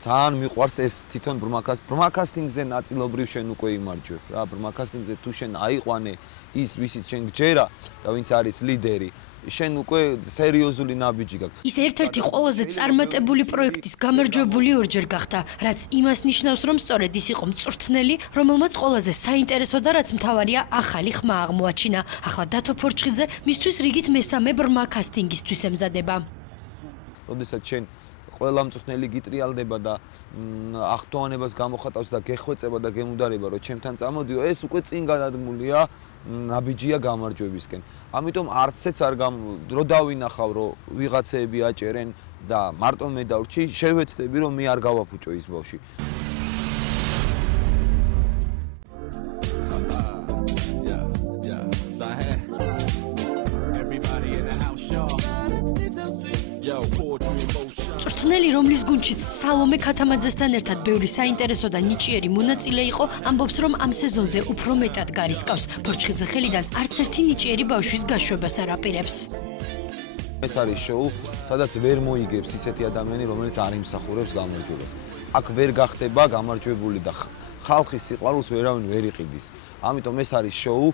ძალიან მიყვარს ეს თვითონ ბრმაკასტინგზე ნაწილობრივ შენ უკვე იმარჯვებ რა ბრმაკასტინგზე თუ შენ აიყვანე ის ვისიც შენ გჯერა და ვინც არის ლიდერი შენ უკვე სერიოზული ნაბიჯი გაქვს ის ერთ-ერთი ყველაზე წარმატებული პროექტის გამარჯვებული ორჯერ გახდა რაც იმას ნიშნავს რომ სწორედ ის იყო მწვრთნელი რომელმაც ყველაზე საინტერესო და რაც მთავარია ახალი ხმა აღმოაჩინა ახლა დათო ფორჩხიძე მისთვის რიგით მესამე ბრმაკასტინგისთვის ემზადება როდესაც შენ ყველა მწვრთნელი გიტრიალდება და ახტოვანებას გამოხატავს და გეხვეწება და გემუდარება რომ ჩემთან წამოდიო ეს უკვე წინ გადადგმულია ნაბიჯია გამარჯვებისკენ ამიტომ არცეც არ რო დავინახავ რომ ვიღაცეები აჭერენ და მარტო მე დავრჩი შევეცდები რომ მე არ გავაფუჭო ის ბავში მწვრთნელი რომლის გუნდშიც სალომე ქათამაძესთან ერთად ბევრი საინტერესო და ნიჭიერი მონაწილე იყო ამბობს რომ ამ სეზონზე უფრო მეტად გარისკავს ფორჩხიძე ხელიდან არც ერთი ნიჭიერი ბავშვის გაშვებას არ აპირებს ეს არის შოუ სადაც ვერ მოიგებს ისეთი ადამიანი რომელიც არ იმსახურებს გამარჯვებას აქ ვერ გახდება გამარჯვებული და ხალხის სიყვარულს ვერავინ ვერ იყიდის ამიტომ ეს არის შოუ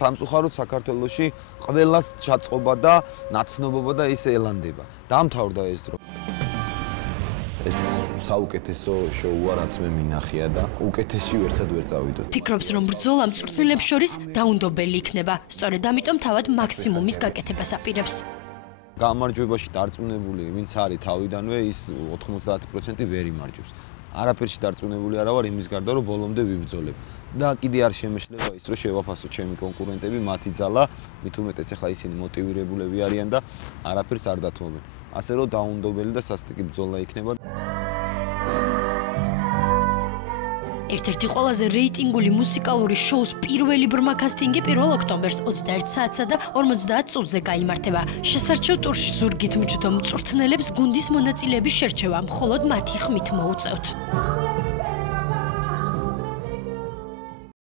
სამწუხაროდ საქართველოში ყველას ჩაწყობა და ნაცნობობა და ის ელანდება დამთავრდა ეს დრო ეს საუკეთესო შოუა რაც მე მინახია და უკეთესში ვერცად ვერ წავიდოდ ფიქრობს რომ ბრძოლა მწვრთნელებს შორის დაუნდობელი იქნება სწორედ ამიტომ თავად მაქსიმუმის გაკეთებას აპირებს გამარჯვებაში დარწმუნებული ვინც არის თავიდანვე ის 90% ვერ იმარჯვებს არაფერში დარწმუნებული არა ვარ იმის გარდა რომ ბოლომდე ვიბრძოლებ და კიდე არ შემეშლება ის რომ შევაფასო ჩემი კონკურენტები მათი ძალა მით უმეტეს ახლა ისინი მოტივირებულები არიან და არაფერს არ დათმობენ ასე რომ დაუნდობელი და სასტიკი ბრძოლა იქნება ერთ-ერთი ყველაზე რეიტინგული მუსიკალური შოუს პირველი ბრმაკასტინგი 1 ოქტომბერს 21 საათსა და 50 წუთზე გაიმართება. შესარჩევ ტურში ზურგით მჯდომ მწვრთნელებს გუნდის მონაწილეების შერჩევა მხოლოდ მათი ხმით მოუწევთ.